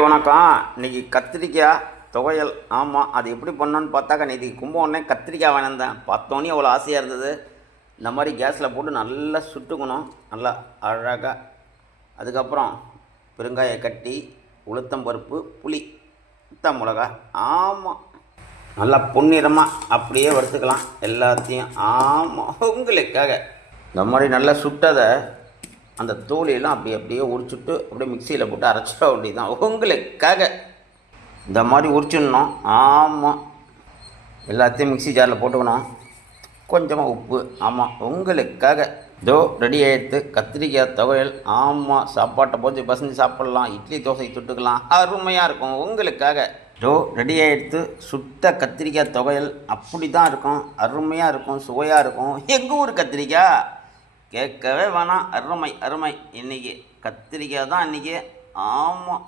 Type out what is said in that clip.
வணக்கம். இன்னைக்கு கத்திரிக்காய் துவையல். ஆமாம், அது எப்படி பண்ணணுன்னு பார்த்தாக்கா நேற்று கும்பகோணே கத்திரிக்காய் வாங்கினேன். பார்த்தோன்னே அவ்வளோ ஆசையாக இருந்தது. இந்த மாதிரி கேஸில் போட்டு நல்லா சுட்டுக்கணும், நல்லா அழகாக. அதுக்கப்புறம் பெருங்காய கட்டி, உளுத்தம்பருப்பு, புளி, மிளகா. ஆமாம், நல்லா பொன்னிறமாக அப்படியே வறுத்துக்கலாம் எல்லாத்தையும். ஆமாம், உங்களுக்காக இந்த மாதிரி நல்லா சுட்டதை அந்த தோலையெல்லாம் அப்படியே உரிச்சுட்டு அப்படியே மிக்சியில் போட்டு அரைச்சிட வேண்டியதுதான் உங்களுக்காக. இந்த மாதிரி உரிச்சிடணும். ஆமாம், எல்லாத்தையும் மிக்சி ஜாரில் போட்டுக்கணும். கொஞ்சமாக உப்பு. ஆமாம், உங்களுக்காக. இதோ ரெடி ஆகிடுது கத்திரிக்காய் துவையல். ஆமாம், சாப்பாட்டை போச்சு பசஞ்சு சாப்பிட்லாம், இட்லி தோசை சுட்டுக்கலாம், அருமையாக இருக்கும் உங்களுக்காக. இதோ ரெடி ஆகிடுது சுட்ட கத்திரிக்காய் துவையல். அப்படி தான் இருக்கும், அருமையாக இருக்கும், சுவையாக இருக்கும். எங்கள் ஊர் கத்திரிக்காய் கேட்கவே வேணாம். அருமை அருமை. இன்றைக்கி கத்திரிக்காய் தான் இன்றைக்கி. ஆமாம்.